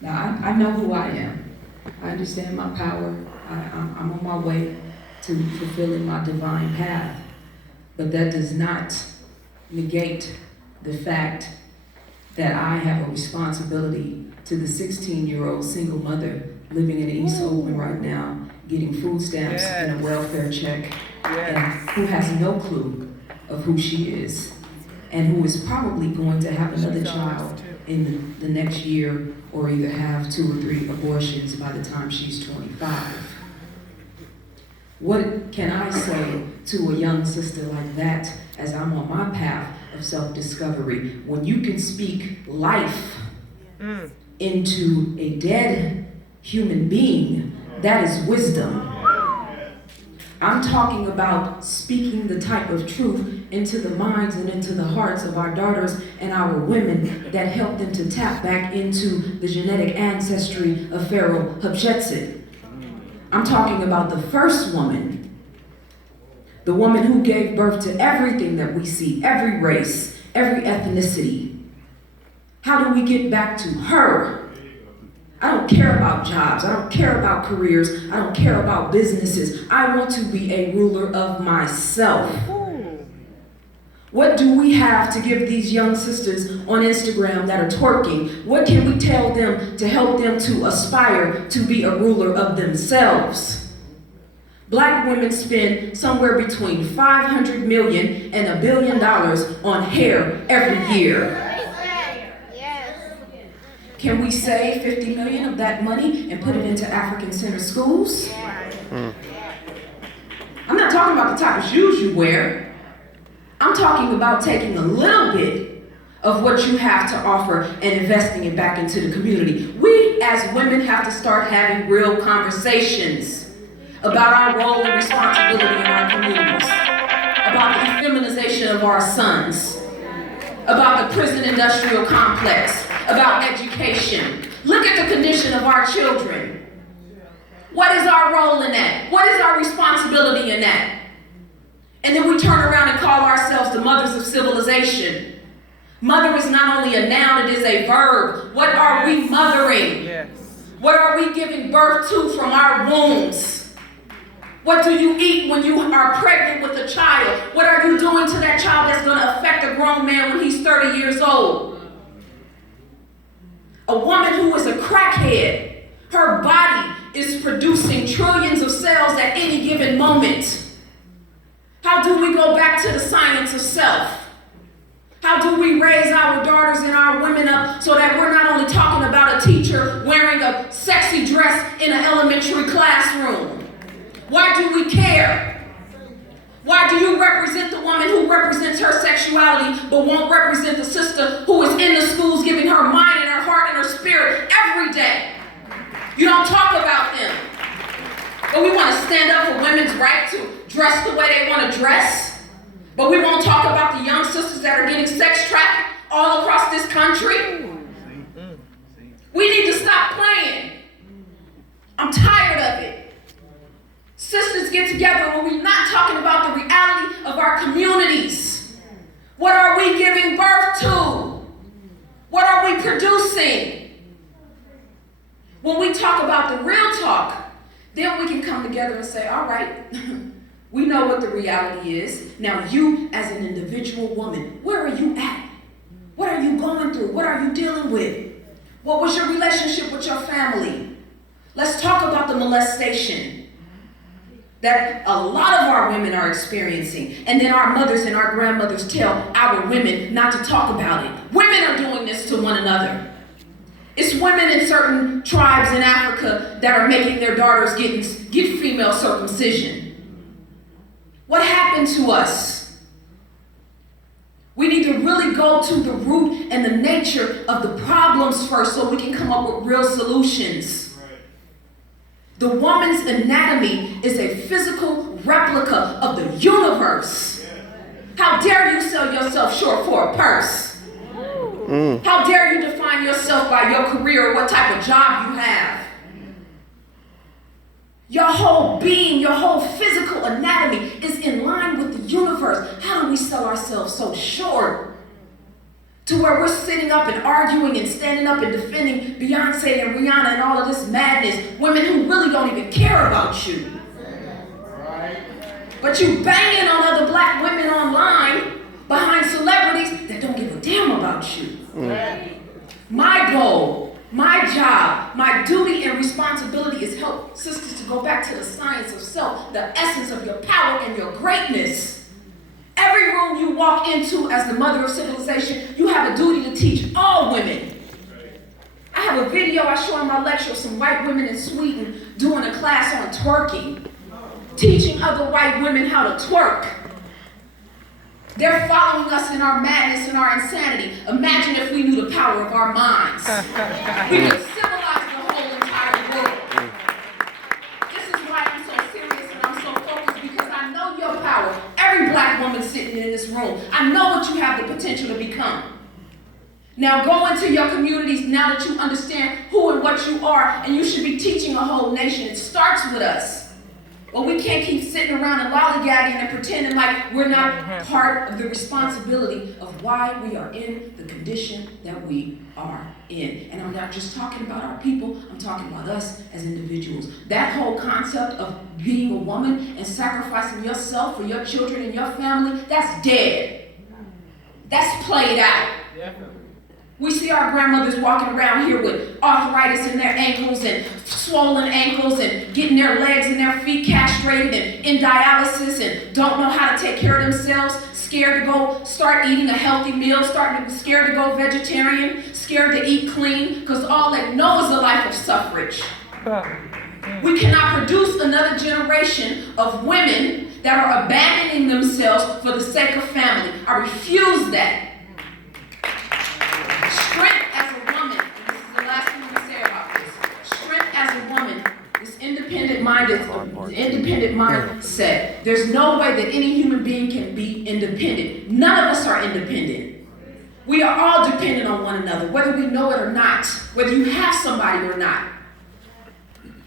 Now, I know who I am. I understand my power. I'm on my way to fulfilling my divine path. But that does not negate the fact that I have a responsibility to the 16-year-old single mother living in East Oakland right now, getting food stamps and a welfare check, and who has no clue of who she is, and who is probably going to have another child in the next year, or either have 2 or 3 abortions by the time she's 25. What can I say to a young sister like that as I'm on my path of self-discovery? When you can speak life into a dead human being, that is wisdom. I'm talking about speaking the type of truth into the minds and into the hearts of our daughters and our women that help them to tap back into the genetic ancestry of Pharaoh Hatshepsut. I'm talking about the first woman, the woman who gave birth to everything that we see, every race, every ethnicity. How do we get back to her? I don't care about jobs. I don't care about careers. I don't care about businesses. I want to be a ruler of myself. What do we have to give these young sisters on Instagram that are twerking? What can we tell them to help them to aspire to be a ruler of themselves? Black women spend somewhere between $500 million and $1 billion on hair every year. Can we save $50 million of that money and put it into African-centered schools? I'm not talking about the type of shoes you wear. I'm talking about taking a little bit of what you have to offer and investing it back into the community. We as women have to start having real conversations about our role and responsibility in our communities, about the feminization of our sons, about the prison industrial complex, about education. Look at the condition of our children. What is our role in that? What is our responsibility in that? And then we turn around and call ourselves the mothers of civilization. Mother is not only a noun, it is a verb. What are we mothering? Yes. What are we giving birth to from our wombs? What do you eat when you are pregnant with a child? What are you doing to that child that's going to affect a grown man when he's 30 years old? A woman who is a crackhead, her body is producing trillions of cells at any given moment. How do we go back to the science of self? How do we raise our daughters and our women up so that we're not only talking about a teacher wearing a sexy dress in an elementary classroom? Why do we care? Why do you represent the woman who represents her sexuality but won't represent the sister who is in the schools giving her mind and her heart and her spirit every day? You don't talk about them. But we want to stand up for women's right to dress the way they want to dress. But we won't talk about the young sisters that are getting sex trafficked all across this country. We need to stop playing. I'm tired of it. Sisters get together when we're not talking about the reality of our communities. What are we giving birth to? What are we producing? When we talk about the real talk, then we can come together and say, all right, we know what the reality is. Now you as an individual woman, where are you at? What are you going through? What are you dealing with? What was your relationship with your family? Let's talk about the molestation that a lot of our women are experiencing. And then our mothers and our grandmothers tell our women not to talk about it. Women are doing this to one another. It's women in certain tribes in Africa that are making their daughters get female circumcision. What happened to us? We need to really go to the root and the nature of the problems first so we can come up with real solutions. The woman's anatomy is a physical replica of the universe. How dare you sell yourself short for a purse? How dare you define yourself by your career or what type of job you have? Your whole being, your whole physical anatomy is in line with the universe. How do we sell ourselves so short? To where we're sitting up and arguing and standing up and defending Beyonce and Rihanna and all of this madness. Women who really don't even care about you. But you banging on other black women online behind celebrities that don't give a damn about you. My goal, my job, my duty and responsibility is help sisters to go back to the science of self, the essence of your power and your greatness. Every room you walk into as the mother of civilization, you have a duty to teach all women. I have a video I show in my lecture of some white women in Sweden doing a class on twerking, teaching other white women how to twerk. They're following us in our madness and our insanity. Imagine if we knew the power of our minds. We could civilize the whole entire world. This is why I'm so serious and I'm so focused, because I know your power. Every black woman sitting in this room, I know what you have the potential to become. Now go into your communities now that you understand who and what you are, and you should be teaching a whole nation. It starts with us. But we can't keep sitting around and lollygagging and pretending like we're not part of the responsibility of why we are in the condition that we are in. And I'm not just talking about our people, I'm talking about us as individuals. That whole concept of being a woman and sacrificing yourself for your children and your family, that's dead. That's played out. We see our grandmothers walking around here with arthritis in their ankles and swollen ankles and getting their legs and their feet castrated and in dialysis and don't know how to take care of themselves, scared to go start eating a healthy meal, scared to go vegetarian, scared to eat clean, because all they know is a life of suffrage. We cannot produce another generation of women that are abandoning themselves for the sake of family. I refuse that. Strength as a woman, and this is the last thing I'm going to say about this. Strength as a woman, this independent mindset. There's no way that any human being can be independent. None of us are independent. We are all dependent on one another, whether we know it or not, whether you have somebody or not.